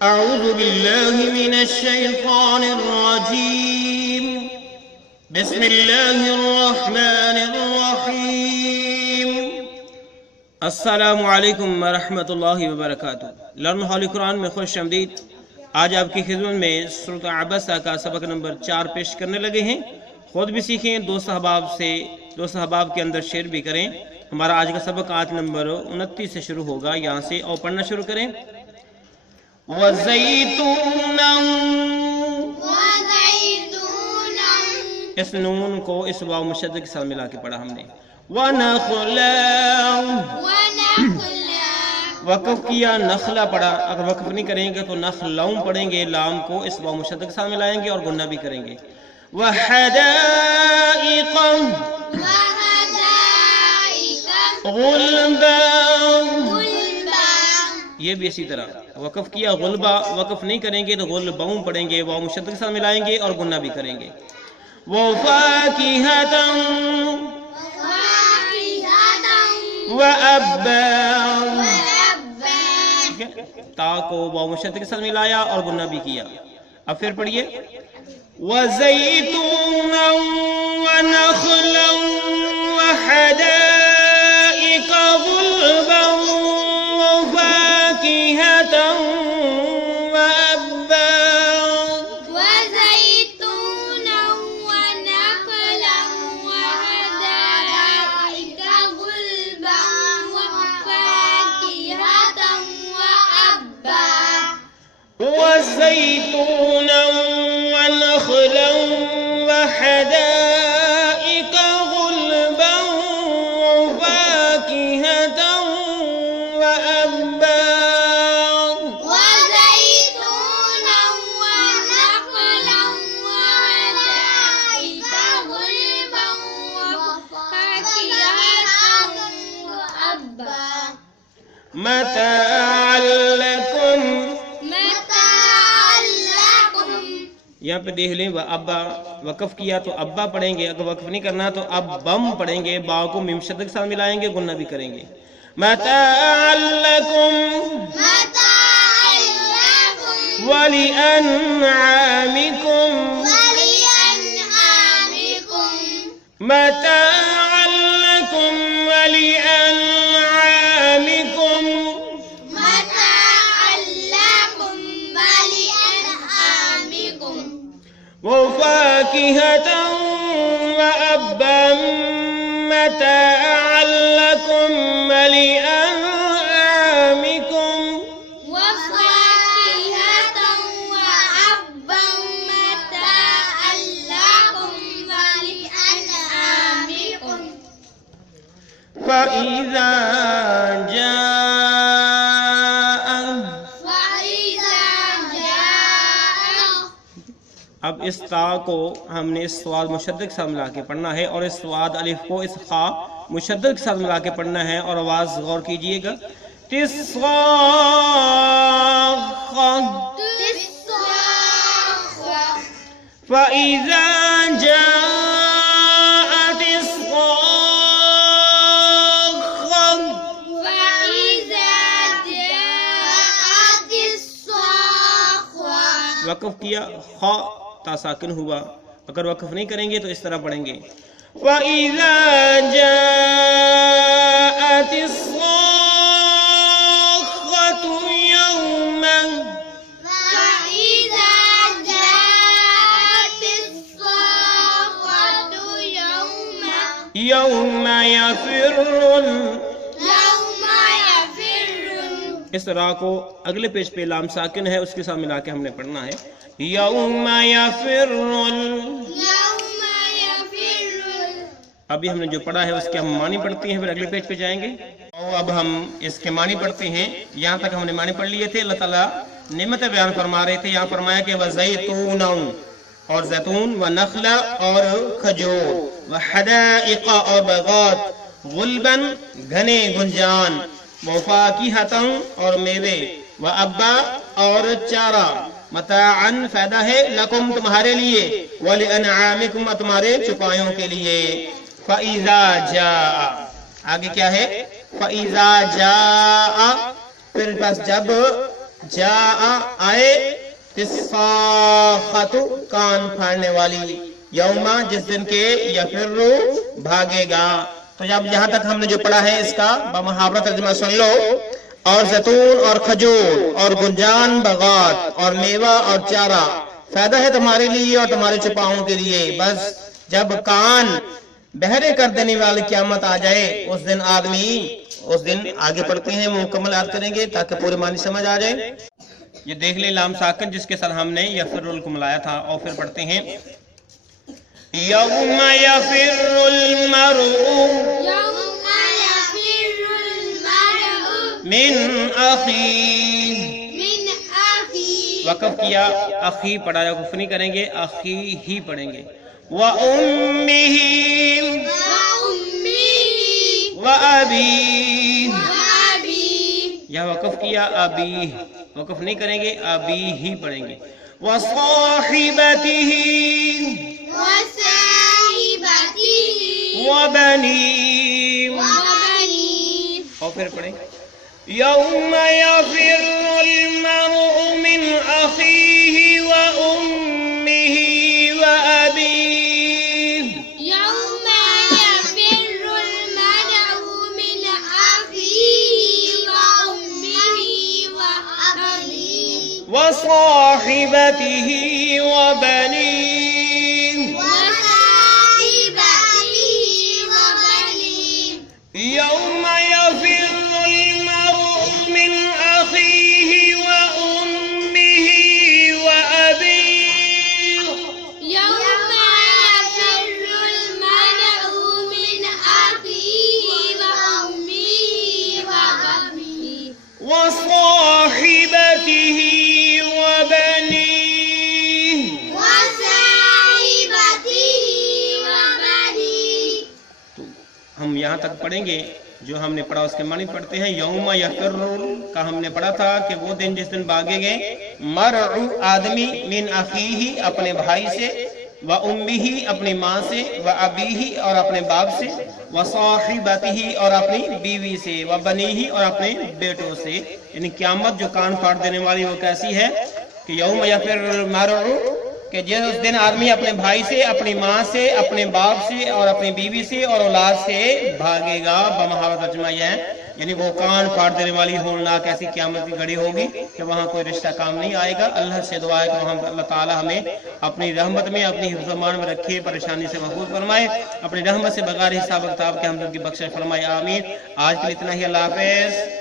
अऊज़ु बिल्लाहि मिनश शैतानिर रजीम। बिस्मिल्लाहिर रहमानिर रहीम। अस्सलामु अलैकुम व रहमतुल्लाहि व बरकातुहू। लर्न होली कुरान में खुश आमदीद। आज आपकी खिदमत में सूरत अबसा का सबक नंबर 4 पेश करने लगे हैं। खुद भी सीखें, दो सहबाब के अंदर शेयर भी करें। हमारा आज का सबक आयत नंबर 29 से शुरू होगा। यहाँ से और पढ़ना शुरू करें। इस नून को इस वाव मुशद्दद के साथ मिला के पढ़ा हमने। वक़फ़ किया, नखला पढ़ा। अगर वक़फ़ नहीं करेंगे तो नखलौं पढ़ेंगे। लाम को इस वाव मुशद्दद के साथ मिलाएंगे और गुन्ना भी करेंगे। वहदाइक़ गुल्बा, ये भी इसी तरह। वक़फ़ किया गुल्बा, वक़फ़ नहीं करेंगे तो गुल्बौं पढ़ेंगे। वाव मुशद्दद के साथ मिलाएंगे और गुन्ना भी करेंगे। वो फ़ाकिहतन व अब्बा, ता को वाव मुशद्दद के साथ मिलाया और गुन्ना भी किया। अब फिर पढ़िए। व ज़ैतूनन व नख़लन व हदाइक़ गुल्बन व फ़ाकिहतन व अब्बा। وزيتونا ونخلا وحدائق غلبا وفاكهة وأبا. وزيتونا ونخلا وحدائق غلبا وفاكهة وأبا. متاعا لكم، यहाँ पे देख लें। व अब्बा, वक़फ़ किया तो अब्बा पढ़ेंगे। अगर वक़फ़ नहीं करना तो अब बम पढ़ेंगे। बा को मीम शद्द के साथ मिलाएंगे, गुन्ना भी करेंगे। मताअन लकुम वलिअनआमिकुम, मताअन लकुम वलिअनआमिकुम। وفاكهة وأبا متاعا لكم ولأنعامكم. وفاكهة وأبا متاعا لكم ولأنعامكم. فإذا جاء अब इस ता को हमने इस स्वाद मुशद्दद के साथ मिला के पढ़ना है और इस स्वाद अलिफ को इस खा मुशद्दद के साथ मिला के पढ़ना है। और आवाज गौर कीजिएगा। फ़इज़ा जाअत इस्साख़्ख़ा, वक़फ़ किया, खा ता साकिन हुआ। अगर वक़फ़ नहीं करेंगे तो इस तरह पढ़ेंगे। फ़इज़ा जाअत इस्साख़्ख़तु यौमन, यौम यफ़िर्रुल। इस तरह को अगले पेज पे लाम साकिन है, उसके साथ मिला के हमने पढ़ना है। यौम यफ़िर्रुल। अभी हमने जो पढ़ा है उसके हम मानी पढ़ते हैं, फिर अगले पेज पे जाएंगे। और अब हम इसके मानी पढ़ते हैं। यहाँ तक हमने मानी पढ़ लिए थे। अल्लाह ताला नेमतें बयान फरमा रहे थे। यहाँ फरमाया कि वज़ैतून, और जैतून, व नखला और खजूर, व हदाइक़ और बगात, गुल्बन घने गुंजान, व फ़ाकिहतन और मेवे, व अब्बा और चारा, मताअन फायदा है, लकुम तुम्हारे लिए, व लिअनआमिकुम तुम्हारे चुपायों के लिए। फ़इज़ा जाअ, आगे क्या है? फ़इज़ा जाअ, फिर बस जब जा आए, तिस्साखतु कान फाड़ने वाली, यौमा जिस दिन के, यफिर्रु भागेगा। तो जब यहाँ तक हमने जो पढ़ा है इसका बमुहावरा तर्जुमा सुन लो। और जैतून और खजूर और गुंजान बगात और मेवा और चारा फायदा है तुम्हारे लिए और तुम्हारे छुपाओं के लिए। बस जब कान बहरे कर देने वाली क़यामत आ जाए उस दिन उस दिन आगे पढ़ते हैं, मुकम्मल याद करेंगे ताकि पूरी मानी समझ आ जाए। ये देख ले लाम साकिन जिसके साथ हमने यफिरुल को मिलाया था। और फिर पढ़ते हैं यौमा यफिरुल मरउ मिन अखी, वक़फ़ किया, अखी पढ़ा, वक़फ़ नहीं करेंगे, अखी ही पढ़ेंगे। व उम्मिही व अबी, यह वक़फ़ किया, अबी, वक़फ़ नहीं करेंगे, अबी ही पढ़ेंगे। व साहिबतिही व बनी, और फिर पढ़ें यौमा यफिरुल मरउ मिन अखीही व उम्मिही व अबीही, यौमा यफिरुल मरउ मिन अखीही व उम्मिही व अबीही व साहिबतिही व बनीही, यौमा यफिरुल मरउ मिन अखीही व उम्मिही व अबीही, यौमा यफिरुल मरउ मिन अखीही व उम्मिही व अबीही व साहिबतिही व बनीही, व साहिबतिही व बनीही। हम यहाँ तक पढ़ेंगे। जो हमने पढ़ा उसके मानी पढ़ते हैं। यौमा यफिरुल का हमने पढ़ा था कि वो दिन जिस दिन भागेंगे, मरउ आदमी, मिन अखीही अपने भाई से, व उम्मिही अपनी माँ से, व अबीही और अपने बाप से, व साहिबतिही और अपनी बीवी से, व बनीही और अपने बेटों से। यानी क़यामत जो कान फाड़ देने वाली वो कैसी है कि यौमा यफिरुल मरउ, कि जिस दिन आदमी अपने भाई से, अपनी माँ से, अपने बाप से और अपनी बीवी से और औलाद से भागेगा। बमुहावरा तर्जुमा यह है, यानी वो कान फाड़ देने वाली होलनाक ऐसी क़यामत की घड़ी होगी कि वहाँ कोई रिश्ता काम नहीं आएगा। अल्लाह से दुआ है कि वहाँ अल्लाह ताला हमें अपनी रहमत में, अपनी हिफ्ज़-ओ-मान में रखे, परेशानी से महफूज फरमाए, अपनी रहमत से बगैर हिसाब किताब के हम लोग की बख्शिश फरमाए। आमीन। आज के लिए इतना ही। अल्लाह हाफ़िज़।